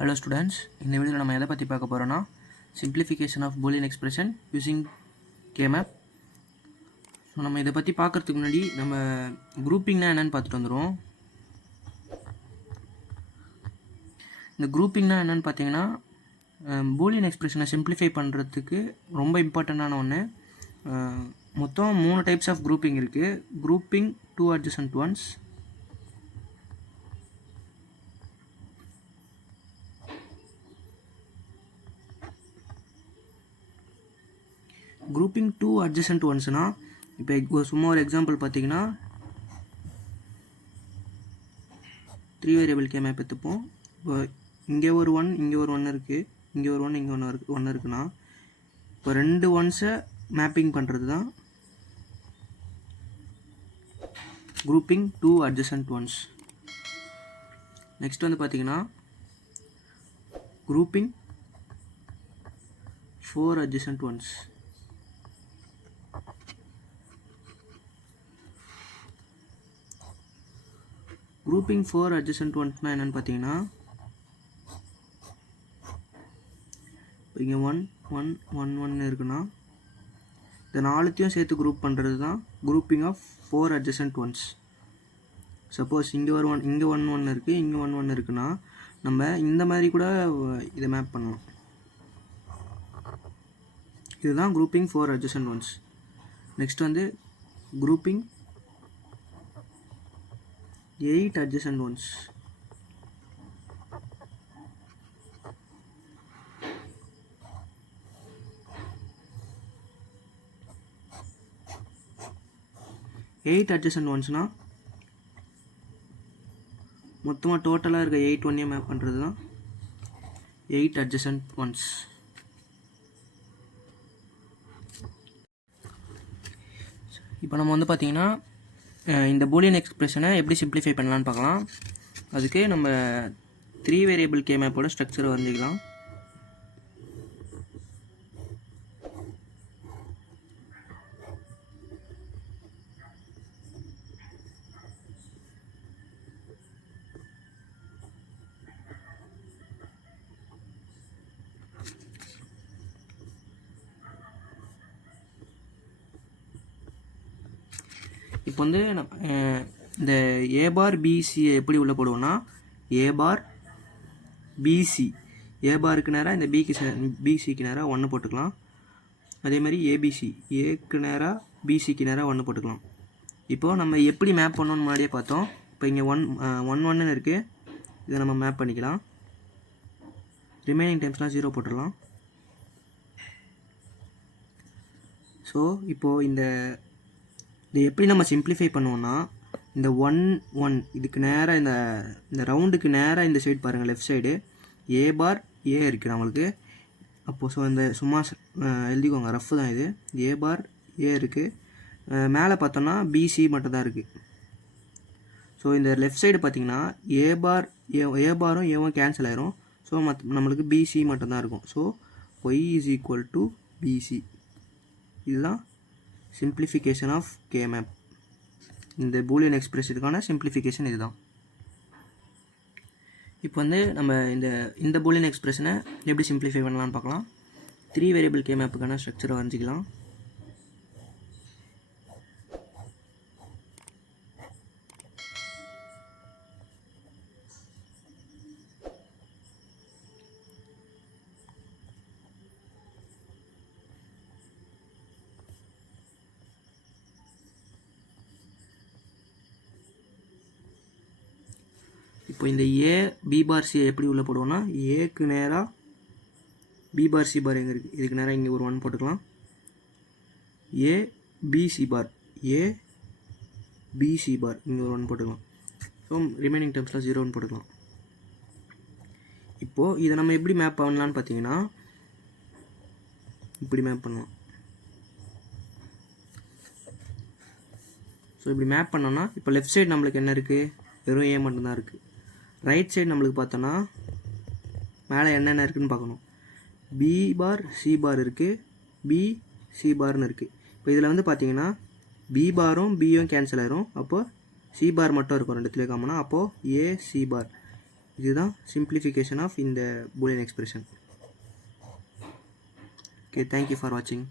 Hello students, இந்த வீடியோவில் நம்ம எதை பற்றி பார்க்க போகிறோன்னா simplification of Boolean expression using K-map. So நம்ம இதை பற்றி பார்க்குறதுக்கு முன்னாடி நம்ம குரூப்பிங்னா என்னென்னு பார்த்துட்டு வந்துடுவோம். இந்த குரூப்பிங்னா என்னென்னு பார்த்தீங்கன்னா Boolean எக்ஸ்பிரஷனை சிம்பிளிஃபை பண்ணுறதுக்கு ரொம்ப இம்பார்ட்டண்ட்டான ஒன்று. மொத்தம் 3 டைப்ஸ் ஆஃப் குரூப்பிங் இருக்குது. Grouping 2 adjacent ones, grouping 2 adjacent onesனா இப்போ சும்மா ஒரு எக்ஸாம்பிள் பார்த்தீங்கன்னா 3 வேரியபிள் கே மேப் எடுத்துப்போம். இப்போ இங்கே ஒரு 1 இங்கே ஒரு 1 இருக்குது, இங்கே ஒரு 1 இங்கே ஒன்று இருக்குன்னா இப்போ 2 ஒன்ஸை மேப்பிங் பண்ணுறது தான் grouping 2 adjacent ones. நெக்ஸ்ட் வந்து பார்த்தீங்கன்னா grouping 4 adjacent ones. grouping 4 adjacent onesனா என்னன்னு பார்த்தீங்கன்னா இங்கே 1 1 1 1 இருக்குன்னா இந்த 4த்தையும் சேர்த்து குரூப் பண்ணுறது தான் grouping of 4 adjacent ones. Suppose இங்கே ஒரு 1 இங்கே 1 1 இருக்குது, இங்கே 1 1 இருக்குன்னா நம்ம இந்த மாதிரி கூட இதை மேப் பண்ணலாம். இதுதான் grouping 4 adjacent ones. நெக்ஸ்ட் வந்து grouping 8 adjacent ones. adjacent onesனா மொத்தமாக டோட்டலாக இருக்க 8 ஒன்னையும் மேப் பண்ணுறது தான் 8 adjacent ones. இப்போ நம்ம வந்து பார்த்திங்கன்னா இந்த பூலியன் எக்ஸ்பிரஷனை எப்படி சிம்பிளிஃபை பண்ணலான்னு பார்க்கலாம். அதுக்கு நம்ம 3 வேரியபிள் கே மேப்போட ஸ்ட்ரக்சரை வரைஞ்சிக்கலாம். இப்போ வந்து இந்த ஏ பார் பிசியை எப்படி உள்ள போடுவோம்னா ஏ பார் பிசி, ஏ பாருக்கு நேராக இந்த பிசிக்கு நேராக 1 போட்டுக்கலாம். அதே மாதிரி ஏபிசி, ஏக்கு நேராக பிசிக்கு நேராக 1 போட்டுக்கலாம். இப்போது நம்ம எப்படி மேப் பண்ணோன்னு முன்னாடியே பார்த்தோம். இப்போ இங்கே 1 1 இருக்குது, இதை நம்ம மேப் பண்ணிக்கலாம். ரிமைனிங் டைம்ஸ்லாம் 0 போட்டுடலாம். ஸோ இப்போது இதை எப்படி நம்ம சிம்பிளிஃபை பண்ணுவோம்னா இந்த 1 1 இதுக்கு நேராக இந்த ரவுண்டுக்கு நேராக இந்த சைடு பாருங்கள், லெஃப்ட் சைடு ஏ பார் ஏ இருக்குது நம்மளுக்கு. அப்போது ஸோ இந்த சும்மா எழுதிக்கோங்க, ரஃப் தான் இது. ஏ பார் ஏ இருக்குது, மேலே பார்த்தோன்னா பிசி மட்டும் தான் இருக்குது. ஸோ இந்த லெஃப்ட் சைடு பார்த்திங்கன்னா ஏ பாரும் ஏவும் கேன்சல் ஆயிரும். ஸோ நம்மளுக்கு பிசி மட்டும்தான் இருக்கும். So Y is equal to B C. இதுதான் சிம்பிளிஃபிகேஷன் ஆஃப் கே மேப். இந்த பூலியன் எக்ஸ்பிரஷனுக்கான சிம்பிளிஃபிகேஷன் இதுதான். இப்போ வந்து நம்ம இந்த பூலியன் எக்ஸ்பிரஷனை எப்படி சிம்பிளிஃபை பண்ணலாம்னு பார்க்கலாம். 3 வேரியபிள் கே மேப்புக்கான ஸ்ட்ரக்சரை வரைஞ்சிக்கலாம். இப்போ இந்த ஏ பி பார் சி எப்படி உள்ளே போடுவோம்னா ஏக்கு நேராக பி பார் சி பார் எங்கே இருக்குது, இதுக்கு நேராக இங்கே ஒரு 1 போட்டுக்கலாம். ஏ பிசி பார், ஏ பிசி பார் இங்கே ஒரு 1 போட்டுக்கலாம். ஸோ ரிமைனிங் டேர்ம்ஸில் 0 போட்டுக்கலாம். இப்போது இதை நம்ம எப்படி மேப் பண்ணலான்னு பார்த்தீங்கன்னா இப்படி மேப் பண்ணலாம். ஸோ இப்படி மேப் பண்ணோன்னா இப்போ லெஃப்ட் சைடு நம்மளுக்கு என்ன இருக்குது, வெறும் ஏ மட்டும்தான் இருக்குது. ரைட் சைடு நம்மளுக்கு பார்த்தோன்னா மேலே என்னென்ன இருக்குதுன்னு பார்க்கணும். பி பார் சி பார் இருக்குது, பி சி பார்னு இருக்குது. இப்போ இதில் வந்து பார்த்தீங்கன்னா பி பாரும் பியும் கேன்சல் ஆயிரும். அப்போது சி பார் மட்டும் இருக்கும் ரெண்டுத்துலேயே காமனா. அப்போது ஏ சி பார், இதுதான் சிம்பிளிஃபிகேஷன் ஆஃப் இந்த Boolean expression. Okay, thank you for வாட்சிங்.